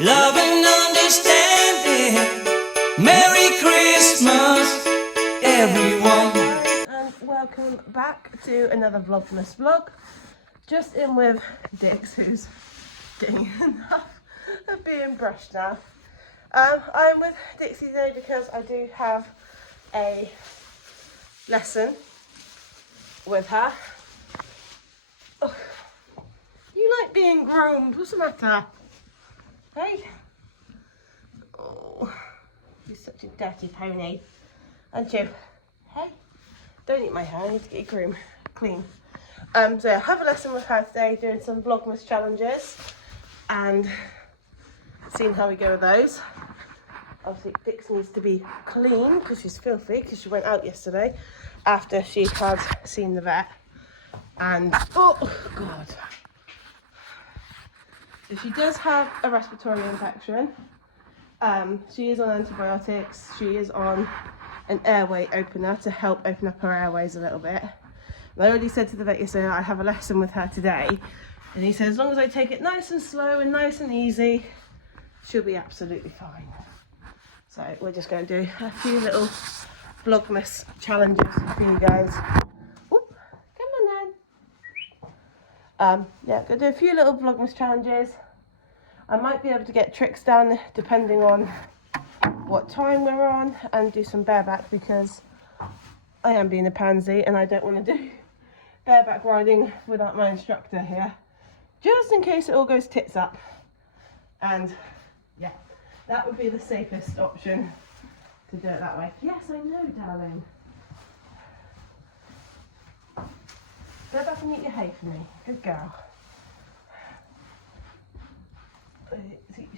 love and understanding. Merry Christmas, everyone. And welcome back to another Vlogmas vlog. Just in with Dix, who's doing enough of being brushed now. I'm with Dixie today because I do have a lesson with her. Oh, you like being groomed? What's the matter? Hey? Oh, you're such a dirty pony, aren't you? Hey? Don't eat my hair, I need to get your groom clean. So yeah, I have a lesson with her today, doing some Vlogmas challenges and seeing how we go with those. Obviously Dix needs to be clean because she's filthy because she went out yesterday after she had seen the vet. And oh god. So she does have a respiratory infection. She is on antibiotics. She is on an airway opener to help open up her airways a little bit. And I already said to the vet yesterday I have a lesson with her today, and he said as long as I take it nice and slow and nice and easy, she'll be absolutely fine. So we're just going to do a few little Vlogmas challenges for you guys. Oop, come on then. Yeah, going to do a few little Vlogmas challenges. I might be able to get tricks done depending on what time we're on, and do some bareback because I am being a pansy and I don't want to do bareback riding without my instructor here, just in case it all goes tits up. And yeah, that would be the safest option to do it that way. Yes, I know, darling. Go back and eat your hay for me. Good girl.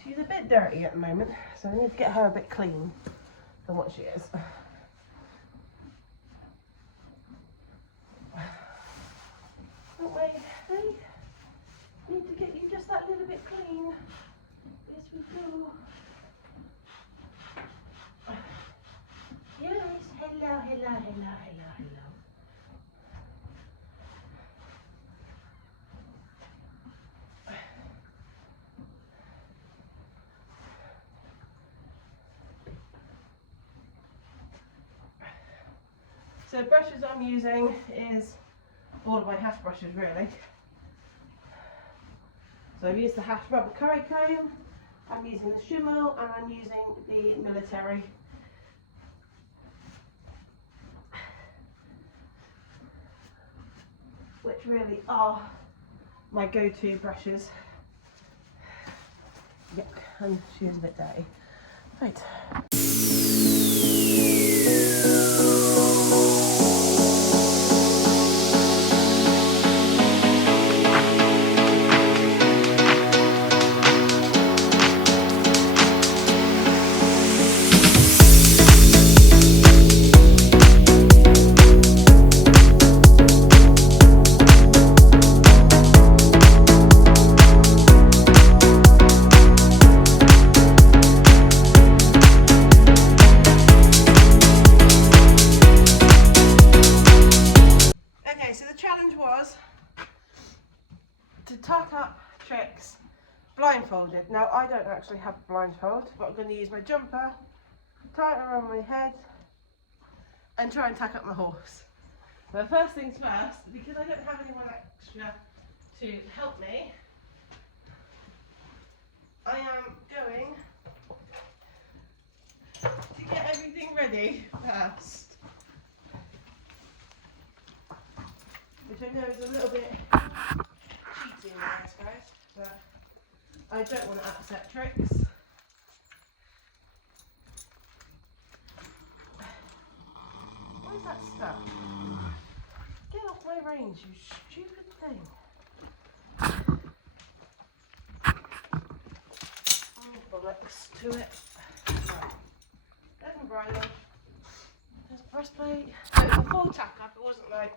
She's a bit dirty at the moment, so I need to get her a bit clean than what she is. Don't wait, hey? Need to get you just that little bit clean. Yes, we do. Yes, hello, hello, hello, hello, hello. So the brushes I'm using is all of my hash brushes really. So I've used the hash rubber curry comb, I'm using the Schimmel, and I'm using the military. Which really are my go-to brushes. Yuck, and she is a bit dirty. Right. Tuck up tricks blindfolded. Now I don't actually have a blindfold, but I'm going to use my jumper, tie it around my head and try and tack up my horse. But first things first, because I don't have anyone extra to help me, I am going to get everything ready first, which I know is a little bit cheating, I suppose, but I don't want to upset tricks. Why is that stuck? Get off my range, you stupid thing. Bollocks to it. Right. There's my bridle. There's the breastplate. So it was a full tack up, it wasn't like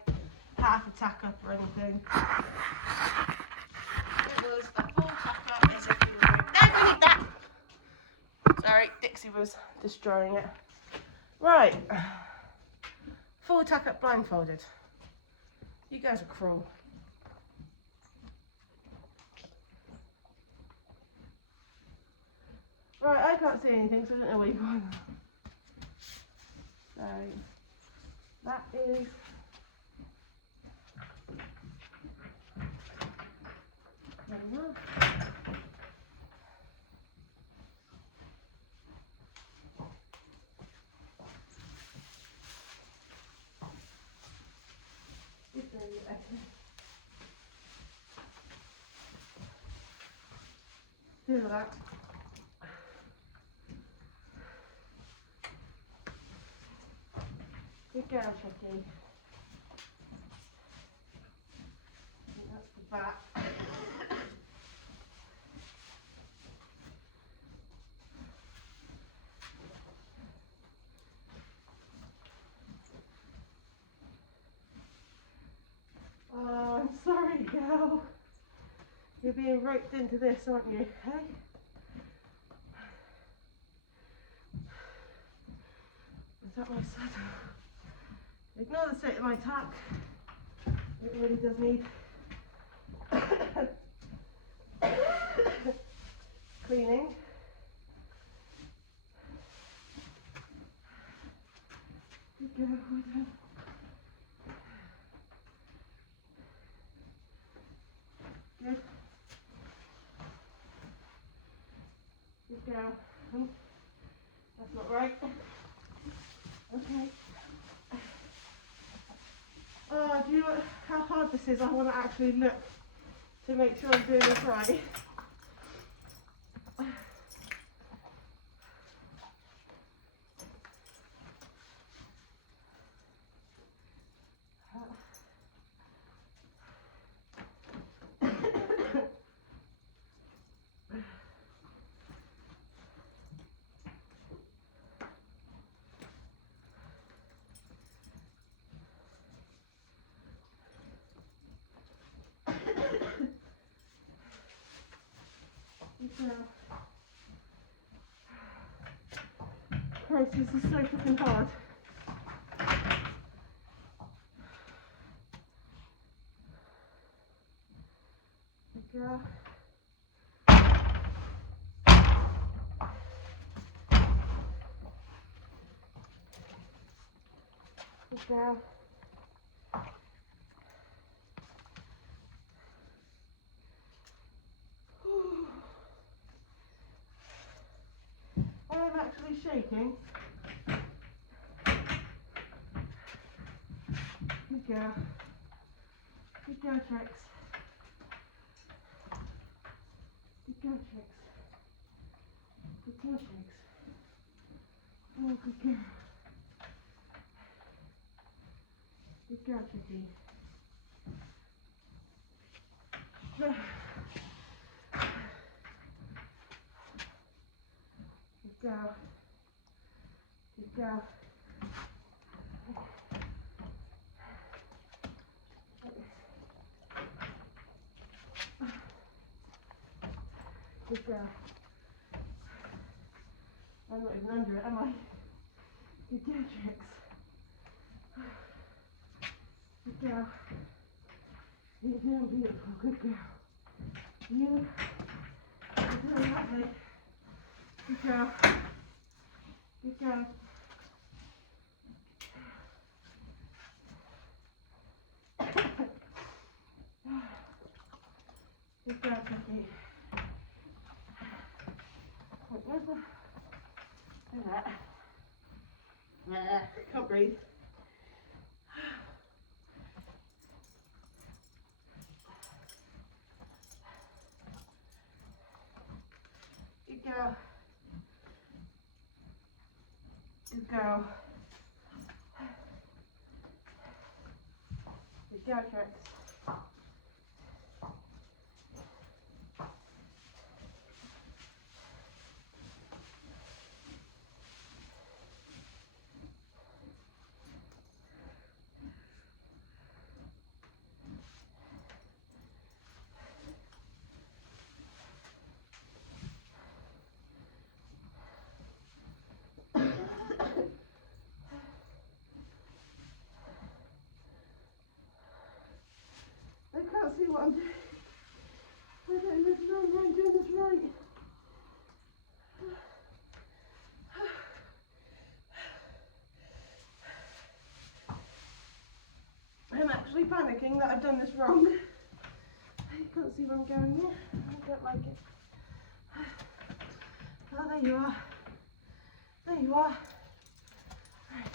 half a tack up or anything. It was a full tack up as if you were going, no, we need that! Sorry, Dixie was destroying it. Right. Full tack up blindfolded. You guys are cruel. can't see anything, so I don't know where you're going. So that is enough. Do that. Good girl, Tricky. That's the back. Oh, I'm sorry, girl. You're being roped into this, aren't you? Hey? Is that my saddle? Ignore the state of my tuck. It really does need cleaning. Good girl, well done. Good. Good girl. That's not right. Okay. Oh, do you know how hard this is? I want to actually look to make sure I'm doing this right. Christ, this is so fucking hard. Good girl. Good girl. I'm actually shaking. Good girl. Good girl, Tricks. Good girl, Tricks. Good girl, Tricks. Oh, good girl. Good girl, Tricky. Good girl. Good girl. Good girl. I'm not even under it, am I? Good girl, Tricks. Good girl. You're doing beautiful. Good girl. You're doing lovely. Good girl. Good girl. Good girl, Tricky. Where's the... Look at that. Can't breathe. Good girl. Good girl. Good girl, Tricks. I can't see what I'm doing. I don't even know if I'm doing this right. panicking that I've done this wrong. You can't see where I'm going here. I don't like it. Oh, there you are. There you are. Right.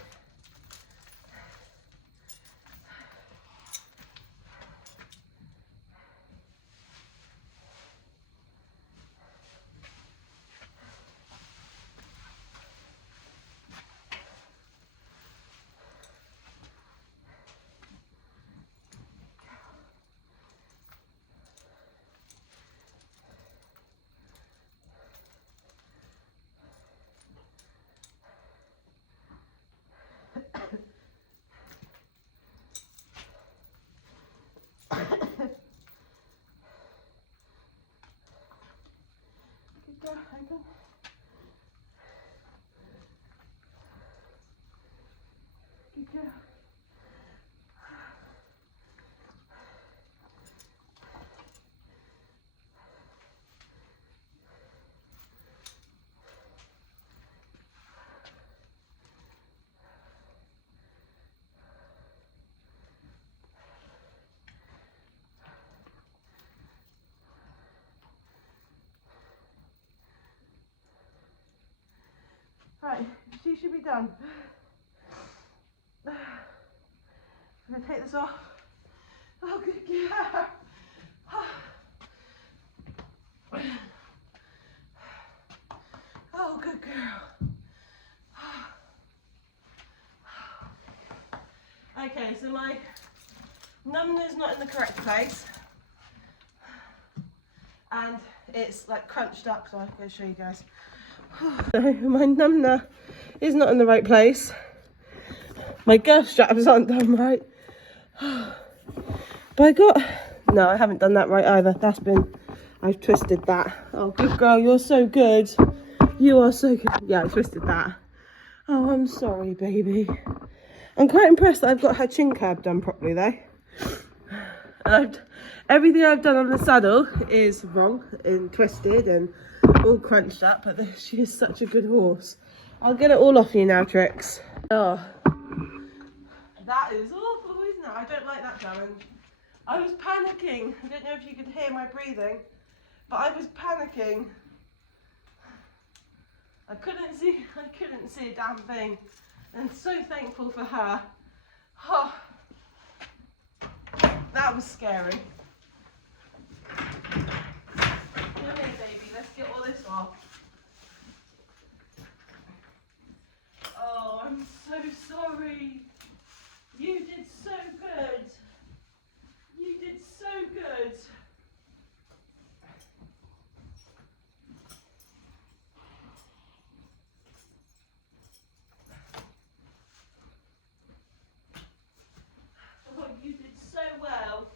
Good girl, open. Good girl. Right, she should be done. I'm going to take this off. Oh, good girl. Oh, good girl. Okay, so my numbner's not in the correct place. And it's like crunched up, so I'm going to show you guys. So my numbner is not in the right place. My girth straps aren't done right. But no, I haven't done that right either. I've twisted that. Oh, good girl, you're so good. You are so good. Yeah, I twisted that. Oh, I'm sorry, baby. I'm quite impressed that I've got her chin curb done properly though. And everything I've done on the saddle is wrong and twisted and all crunched up, but she is such a good horse. I'll get it all off you now, Tricks. Oh, that is awful, isn't it? I don't like that challenge. I was panicking. I don't know if you could hear my breathing, but I was panicking. I couldn't see a damn thing. And so thankful for her. Oh, that was scary. Come here, baby, let's get all this off. Oh, I'm so sorry. You did so good. You did so good. Oh, you did so well.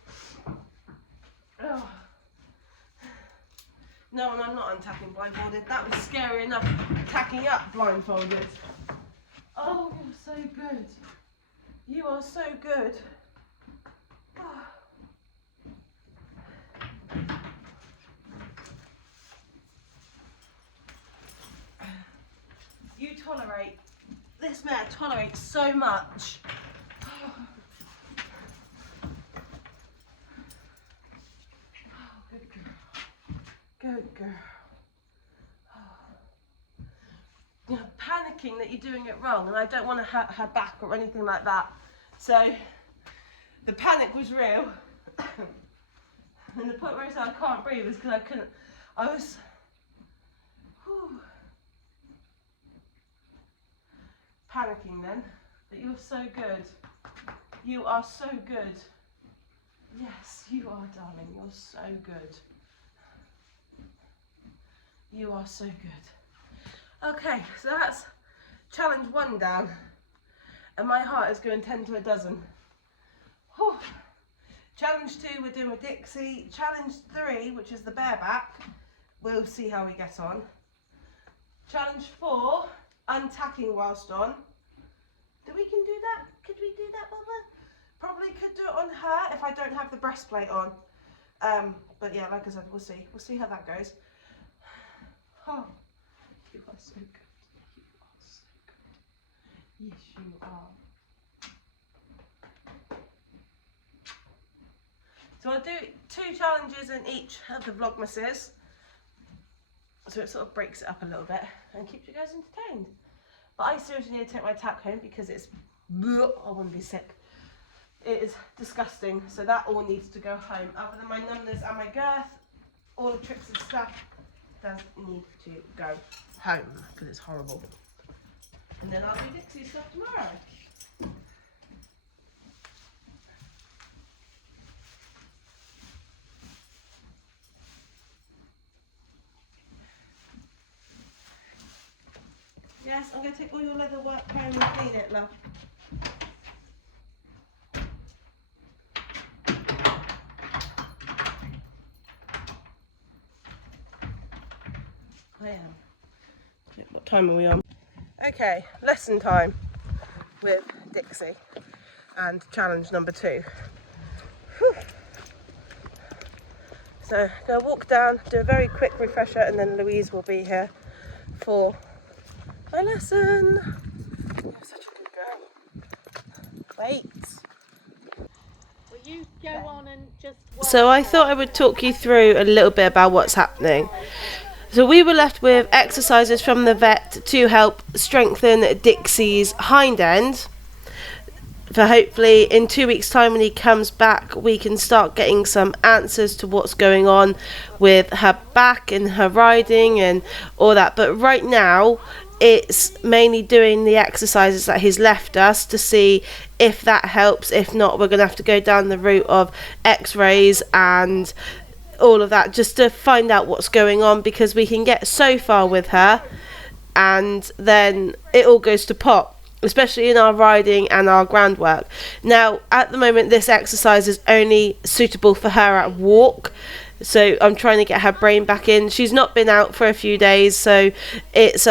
Oh. No, and I'm not untacking blindfolded. That was scary enough, tacking up blindfolded. Oh, you're so good. You are so good. Oh. You tolerate, this mare tolerates so much. Oh, good girl. Good girl. Oh. You know, panicking that you're doing it wrong, and I don't want to hurt her back or anything like that. So the panic was real. And the point where I said I can't breathe is because I was, whew, panicking then. But you're so good. You are so good. Yes, you are, darling. You're so good. You are so good. Okay, so that's challenge 1 down. And my heart is going 10 to a dozen. Whew. Challenge 2 we're doing with Dixie. Challenge 3, which is the bareback, we'll see how we get on. Challenge 4, untacking whilst on. We can do that? Could we do that, Mama? Probably could do it on her if I don't have the breastplate on. But yeah, like I said, we'll see. We'll see how that goes. Oh, you are so good. You are so good. Yes, you are. So I'll do 2 challenges in each of the Vlogmases. So it sort of breaks it up a little bit and keeps you guys entertained. But I seriously need to take my tap home because it's... I want to be sick. It is disgusting. So that all needs to go home. Other than my numbness and my girth, all the tricks and stuff does need to go home because it's horrible. And then I'll do Dixie stuff tomorrow. Yes, I'm going to take all your leather work home and clean it, love. I am. What time are we on? Okay, lesson time with Dixie and challenge number 2. Whew. So, go walk down, do a very quick refresher, and then Louise will be here for my lesson. You're such a good girl. Wait. Will you go on and just... So I thought I would talk you through a little bit about what's happening. So we were left with exercises from the vet to help strengthen Dixie's hind end. For hopefully in 2 weeks' time when he comes back, we can start getting some answers to what's going on with her back and her riding and all that. But right now, it's mainly doing the exercises that he's left us to see if that helps. If not, we're going to have to go down the route of x-rays and all of that just to find out what's going on, because we can get so far with her and then it all goes to pot, especially in our riding and our groundwork. Now, at the moment, this exercise is only suitable for her at walk. So I'm trying to get her brain back in. She's not been out for a few days, so it's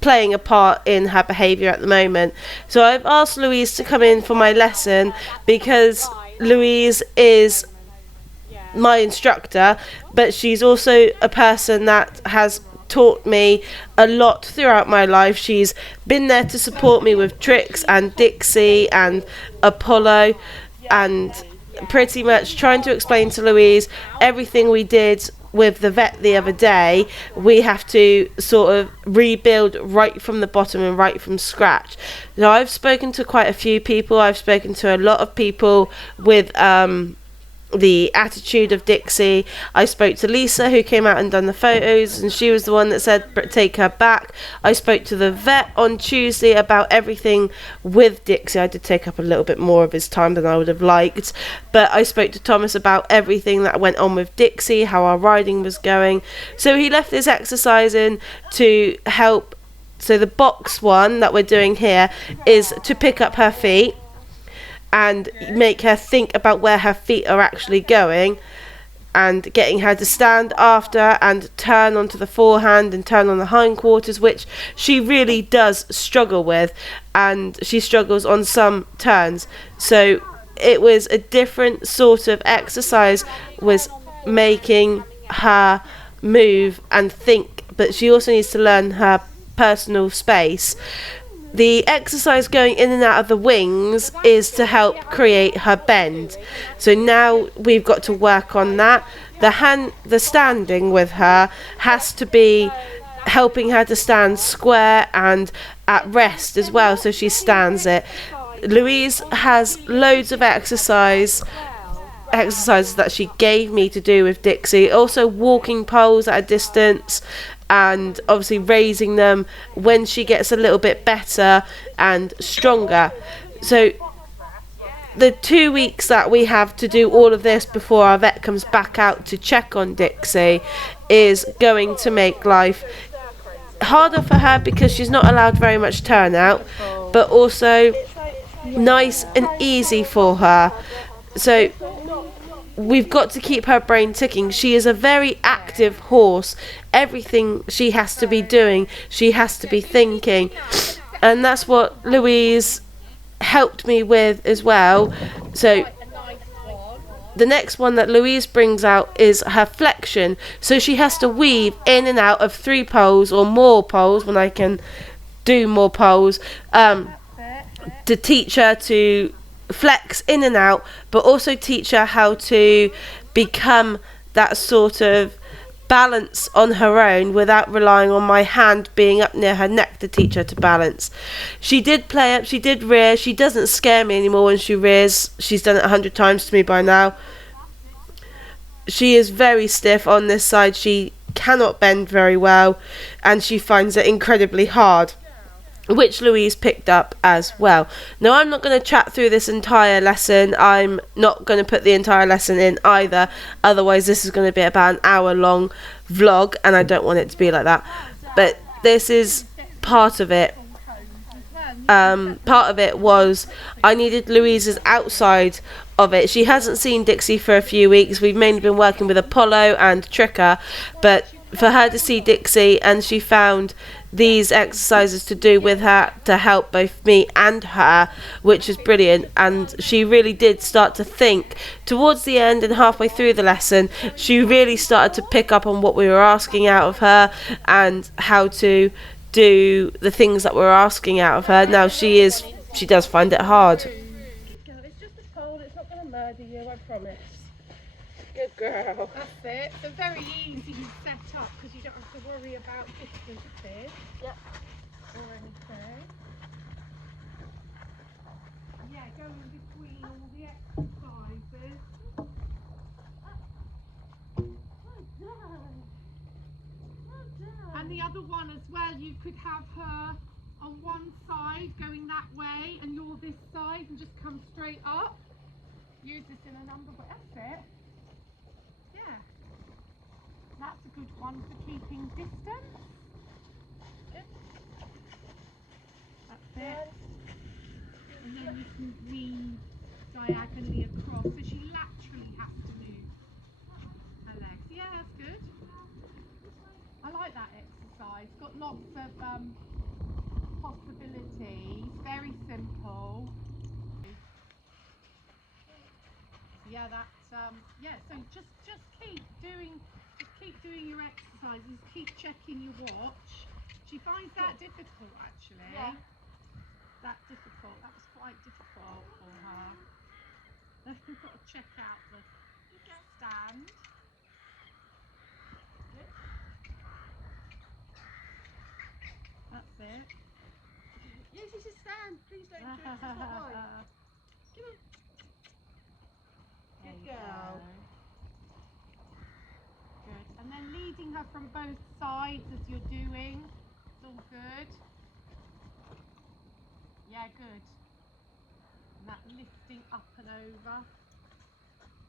playing a part in her behaviour at the moment. So I've asked Louise to come in for my lesson because Louise is my instructor, but she's also a person that has taught me a lot throughout my life. She's been there to support me with Tricks and Dixie and Apollo, and pretty much trying to explain to Louise everything we did with the vet the other day. We have to sort of rebuild right from the bottom and right from scratch. Now, I've spoken to quite a few people. I've spoken to a lot of people with the attitude of Dixie. I spoke to Lisa, who came out and done the photos, and she was the one that said take her back. I spoke to the vet on Tuesday about everything with Dixie. I did take up a little bit more of his time than I would have liked, but I spoke to Thomas about everything that went on with Dixie, how our riding was going. So he left this exercise in to help. So the box one that we're doing here is to pick up her feet and make her think about where her feet are actually going, and getting her to stand after and turn onto the forehand and turn on the hindquarters, which she really does struggle with, and she struggles on some turns. So it was a different sort of exercise, was making her move and think, but she also needs to learn her personal space. The exercise going in and out of the wings is to help create her bend. So now we've got to work on that. The standing with her has to be helping her to stand square and at rest as well, so she stands it. Louise has loads of exercises that she gave me to do with Dixie. Also walking poles at a distance, and obviously raising them when she gets a little bit better and stronger. So the 2 weeks that we have to do all of this before our vet comes back out to check on Dixie is going to make life harder for her, because she's not allowed very much turnout, but also nice and easy for her. So we've got to keep her brain ticking. She is a very active horse. Everything she has to be doing, she has to be thinking, and that's what Louise helped me with as well. So the next one that Louise brings out is her flexion. So she has to weave in and out of 3 poles or more poles, when I can do more poles, to teach her to flex in and out, but also teach her how to become that sort of balance on her own without relying on my hand being up near her neck to teach her to balance. She did play up, she did rear. She doesn't scare me anymore when she rears. She's done it 100 times to me by now. She is very stiff on this side. She cannot bend very well, and she finds it incredibly hard, which Louise picked up as well. Now, I'm not going to chat through this entire lesson. I'm not going to put the entire lesson in either. Otherwise, this is going to be about an hour-long vlog, and I don't want it to be like that. But this is part of it. Part of it was I needed Louise's outside of it. She hasn't seen Dixie for a few weeks. We've mainly been working with Apollo and Tricka, but for her to see Dixie, and she found these exercises to do with her to help both me and her, which is brilliant. And she really did start to think towards the end and halfway through the lesson. She really started to pick up on what we were asking out of her and how to do the things that we're asking out of her. Now she does find it hard. It's just a pole, it's not going to murder you, I promise. Good girl. That's it. So very easy to set up because you don't have to worry about distances. Yep. Or anything. Yeah, going between all the exercises. And the other one as well, you could have her on one side going that way and you're this side and just come straight up. Use this in a number, but that's it. Yeah. That's a good one for keeping distance. Good. That's it. And then you can weave diagonally across. So she laterally has to move her legs. Yeah, that's good. I like that exercise. Got lots of possibilities. Very simple. Yeah, that's yeah. So just keep doing your exercises. Keep checking your watch. She finds that difficult actually. Yeah. That difficult. That was quite difficult for her. We've got to check out the stand. That's it. Yes, it's a stand. Please don't do it. It's not mine. Come on. Good girl. Good. And then leading her from both sides as you're doing. It's all good. Yeah, good. And that lifting up and over.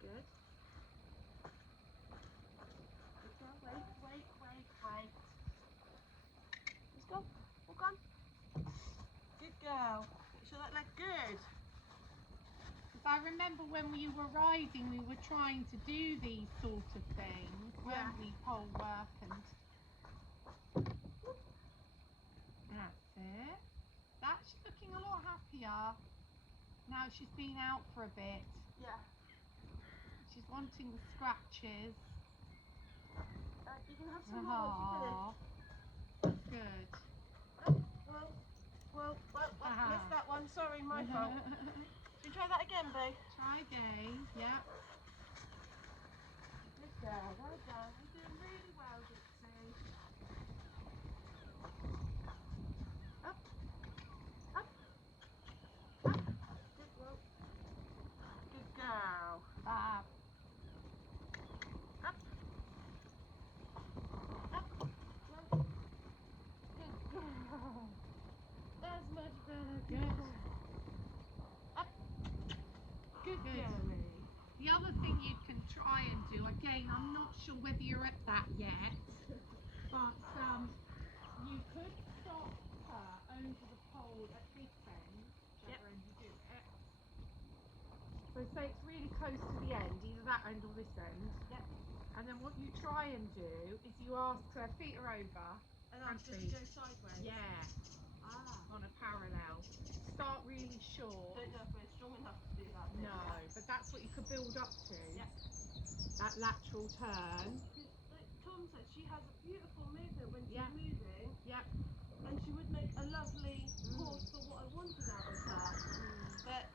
Good. Wait. Let's go. Walk on. Good girl. Make sure that leg good. Because I remember when we were riding, we were trying to do these sort of things, weren't we? Pole work and... That's it. She's looking a lot happier. Now she's been out for a bit. Yeah. She's wanting the scratches. You can have some more once you finish. Good. Well, missed that one. Sorry, my fault. Should we try that again, Boo? Try again. Yeah. Good girl. Well done. You're doing really well, Dixie. Up. Good girl. Up. Good girl. That's much better. Good. Up. Good Good. girlie. The other thing you can try and do, again, I'm not sure whether you're at that yet, but you could stop her over the pole at this end, whichever end you do it. So say it's really close to the end, either that end or this end. Yep. And then what you try and do is you ask her, feet are over. And I'll just go sideways. Yeah. On a parallel. Start really short. Don't know if we're strong enough to do that. No, but that's what you could build up to. Yep. That lateral turn. Like Tom said, she has a beautiful movement when she's Yeah. moving. Yep. And she would make a lovely horse for what I wanted out of her. But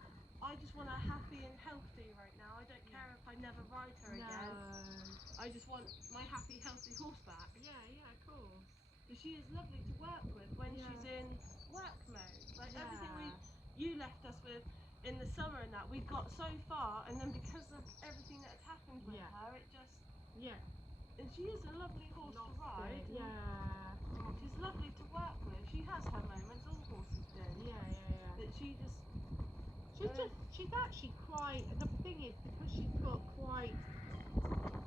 I just want her happy and healthy right now. I don't care if I never ride her again. I just want my happy, healthy horse back. Yeah, of course. Because she is lovely to work with when she's in work mode. Like everything you left us with in the summer and that, we got so far, and then because of everything that had happened with her, it just... Yeah. And she is a lovely horse to ride. Yeah. She's lovely to work with. She has her moments, all horses do. Yeah. But she's actually quite, the thing is, because she's got quite,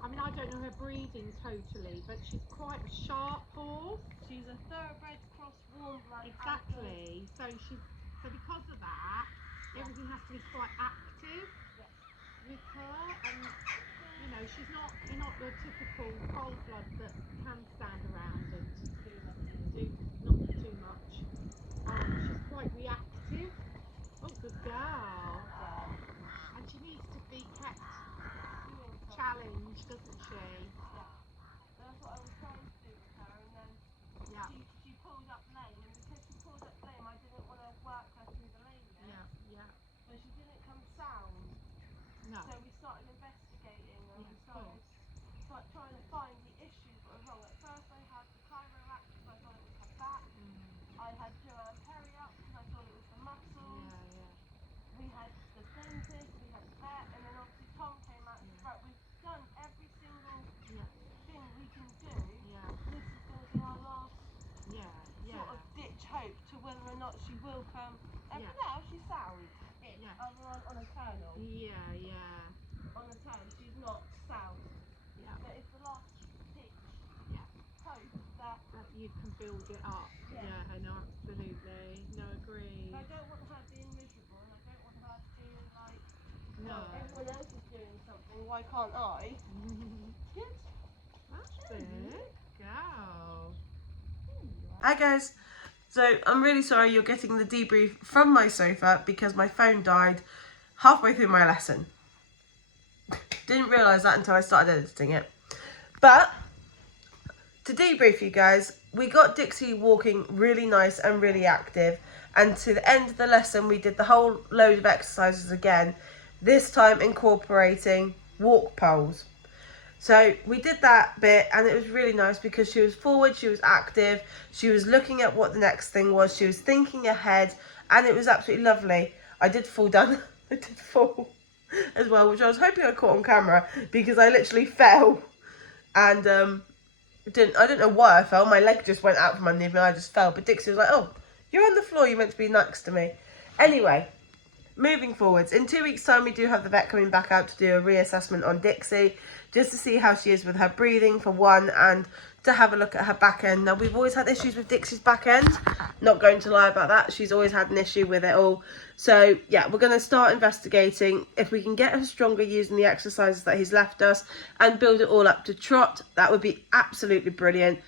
I mean, I don't know her breeding totally, but she's quite a sharp horse. She's a thoroughbred cross warm blood. Exactly. So because of that, everything has to be quite active with her, and you know, you're not the typical cold blood that can stand around and do not too much. She's quite reactive. Oh, good girl. And she needs to be kept challenged, doesn't she? That's what I was trying to do with her, and then she pulled up lame, and because she pulled up lame, I didn't want to work her through the lameness. But she didn't come sound. No. So we started investigating, and we started trying to find the issues that were wrong. At first I had the chiropractor because I thought it was her back. I had Joanne Perry up because I thought it was the muscles. We had the dentist, we had the vet, and then obviously Tom came out and said, right, we've done every single thing we can do. This is going to be our last sort of ditch hope to whether or not she will come. And for now, she's sound. Other on a kernel. On a turn, she's not sound. But it's the last ditch hope that you can build it up. I know, absolutely. No, agree. I don't want her being miserable, and I don't want her feeling like, everyone else is doing something, why can't I? Yes. That's it. Go. Hi guys. So I'm really sorry you're getting the debrief from my sofa because my phone died halfway through my lesson. Didn't realise that until I started editing it. But to debrief you guys, we got Dixie walking really nice and really active, and to the end of the lesson we did the whole load of exercises again, this time incorporating walk poles. So we did that bit, and it was really nice because she was forward, she was active, she was looking at what the next thing was, she was thinking ahead, and it was absolutely lovely. I did fall down, I did fall as well, which I was hoping I caught on camera because I literally fell, and I don't know why I fell. My leg just went out from underneath me and I just fell. But Dixie was like, oh, you're on the floor, you're meant to be next to me. Anyway, moving forwards. In 2 weeks' time, we do have the vet coming back out to do a reassessment on Dixie, just to see how she is with her breathing, for one, and to have a look at her back end. Now, we've always had issues with Dixie's back end. Not going to lie about that. She's always had an issue with it all. So, yeah, we're going to start investigating. If we can get her stronger using the exercises that he's left us and build it all up to trot, that would be absolutely brilliant.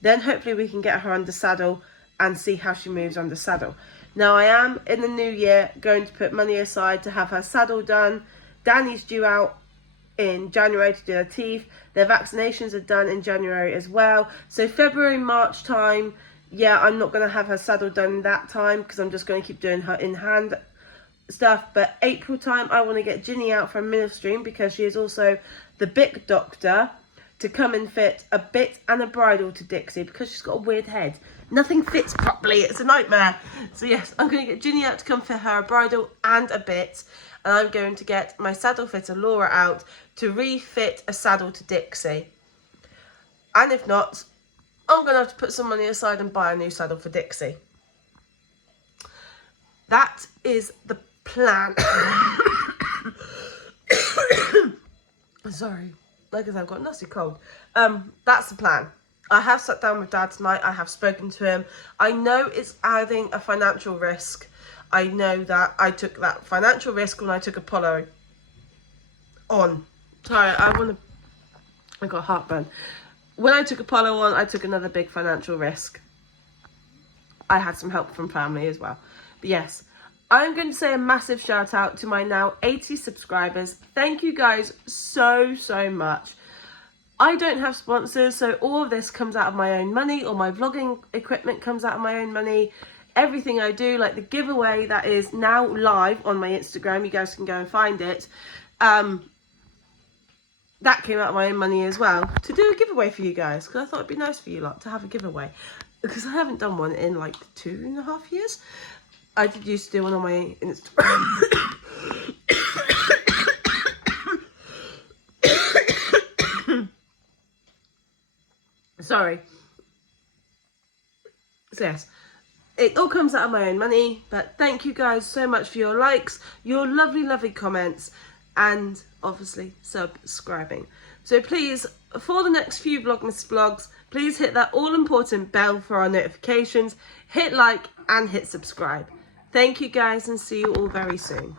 Then hopefully we can get her under saddle and see how she moves under saddle. Now, I am, in the new year, going to put money aside to have her saddle done. Danny's due out in January to do her teeth. Their vaccinations are done in January as well. So February, March time, yeah, I'm not going to have her saddle done that time because I'm just going to keep doing her in-hand stuff. But April time, I want to get Ginny out from Ministream because she is also the big doctor to come and fit a bit and a bridle to Dixie because she's got a weird head. Nothing fits properly. It's a nightmare. So yes, I'm going to get Ginny out to come fit her a bridle and a bit. And I'm going to get my saddle fitter, Laura, out to refit a saddle to Dixie. And if not, I'm going to have to put some money aside and buy a new saddle for Dixie. That is the plan. Sorry. Like I said, I've got a nasty cold. That's the plan. I have sat down with Dad tonight. I have spoken to him. I know it's adding a financial risk. I know that I took that financial risk when I took Apollo on. Sorry, I got heartburn. When I took Apollo on, I took another big financial risk. I had some help from family as well. But yes, I'm going to say a massive shout out to my now 80 subscribers. Thank you guys so much. I don't have sponsors, so all of this comes out of my own money. All my vlogging equipment comes out of my own money. everything I do, like the giveaway that is now live on my Instagram. You guys can go and find it. That came out of my own money as well, to do a giveaway for you guys, because I thought it'd be nice for you lot to have a giveaway, because I haven't done one in like 2.5 years. I did used to do one on my Instagram. Sorry. So yes, it all comes out of my own money, but thank you guys so much for your likes, your lovely comments, and obviously subscribing. So please, for the next few Vlogmas vlogs, please hit that all important bell for our notifications, hit like and hit subscribe. Thank you guys, and see you all very soon.